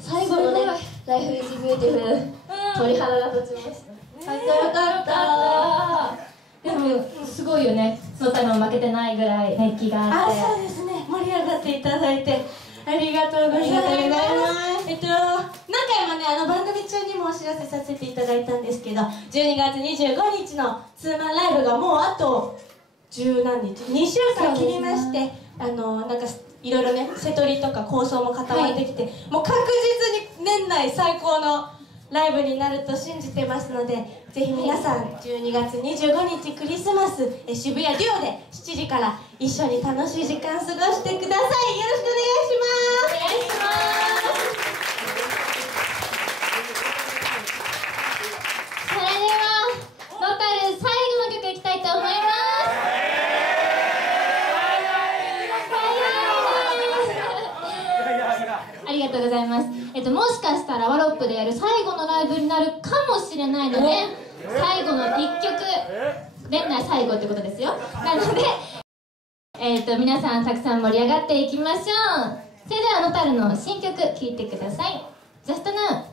最後のね、ライフイズビューティフル、鳥肌が立ちました。よかった。でもすごいよね、ノタにも負けてないぐらい熱気があって。そうですね、盛り上がっていただいてありがとうございます。何回もね、番組中にもお知らせさせていただいたんですけど、12月25日のツーマンライブがもうあと十何日、2週間切りまして、なんかいろいろね、瀬戸りとか構想も固まってきて、もう確実に年内最高のライブになると信じてますので、ぜひ皆さん12月25日クリスマス渋谷デュオで7時から一緒に楽しい時間過ごしてください。よろしくお願いします。お願いします。それではノタル最後の曲いきたいと思います。ありがとうございます。もしかしたらワロップでやる最後のライブになるかもしれないので、最後の1曲、年内最後ってことですよ。なので、皆さんたくさん盛り上がっていきましょう。それではノタルの新曲聴いてください。Just Now。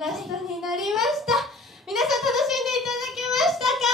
ラストになりました。皆さん楽しんでいただけましたか？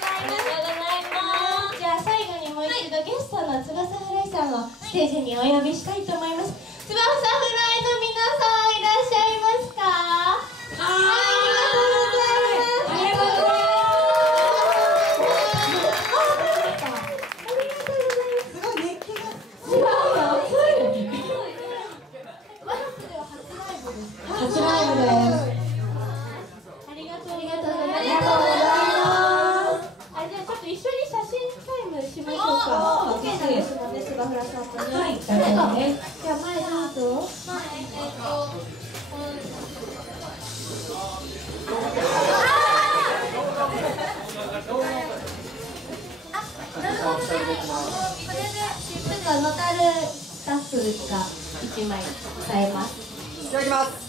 ありがとうございます。じゃあ最後にもう一度ゲストの翼フライさんをステージにお呼びしたいと思います。翼フライの皆さんいらっしゃいますか？ありがとうございます。ありがとうございます。初ライブです。ありがとうございます。じゃあちょっと一緒に写真タイムしましょうか。OK なんですもんね、菅原さんとね。はい、じゃあ前どうぞ。これで湿布がノタルスタッフが1枚伝えます。いただきます。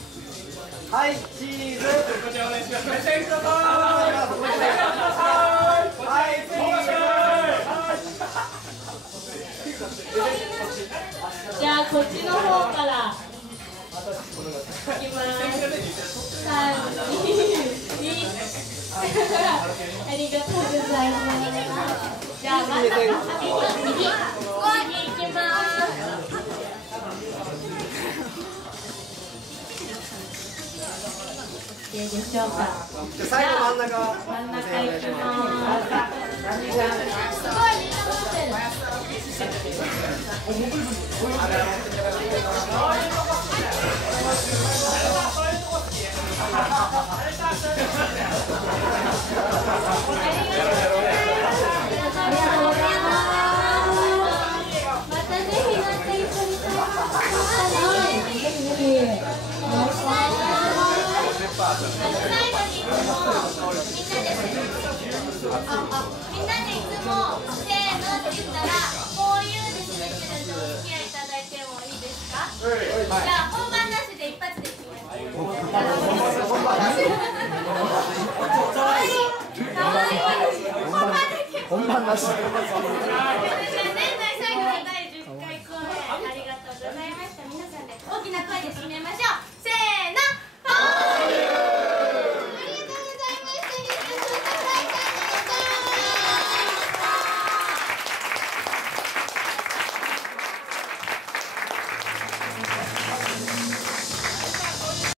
はい、チーズ。こちらお願いします。召し上がりください。はい、チーズ。じゃあこっちの方からいきます。3、2、1。ありがとうございます。じゃあまず右行きます。いいでしょうか。最後真ん中。真ん中行きます。すごいみんな持ってる。ありがとうございます。またぜひなんか一緒に食べましょう。ぜひぜひ。お願いします。最後にいつもみんなでいつもせーのって言ったらこういうですねっていうのでお付き合いいただいてもいいですか？じゃあ本番なしで一発で決めます。本番なし。年内最後の第10回公演ありがとうございました。皆さんで大きな声で締めましょう。